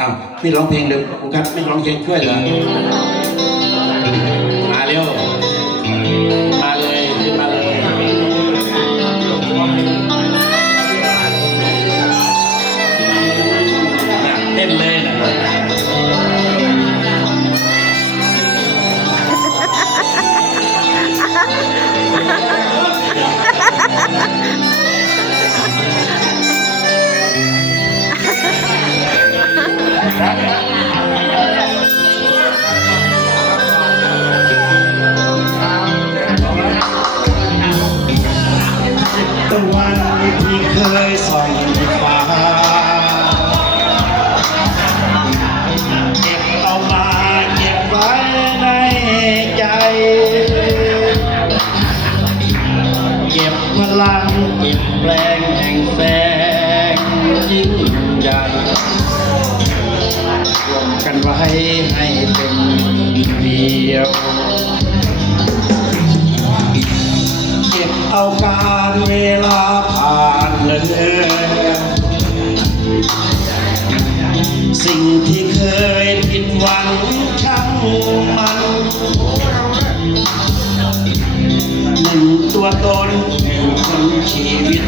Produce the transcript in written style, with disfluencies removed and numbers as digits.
อ้าวพี่ร้องเพลงเดี๋ยวกูกัดไม่ร้องเพลงช่วยเหรอมาเร็วมาเลยขึ้นมาเลยเต้นเลยนะตะวันที่เคยส่องฟ้าเก็บเอามาเก็บไว้ในใจเก็บพลังเก็บแรงแห่งแสงยิ่งใหญ่รวมกันไว้ให้เป็นเดียวเก็บเอาการเวลาผ่านเลยสิ่งที่เคยผิดหวังช่างมันหนึ่งตัวตนคนชีวิต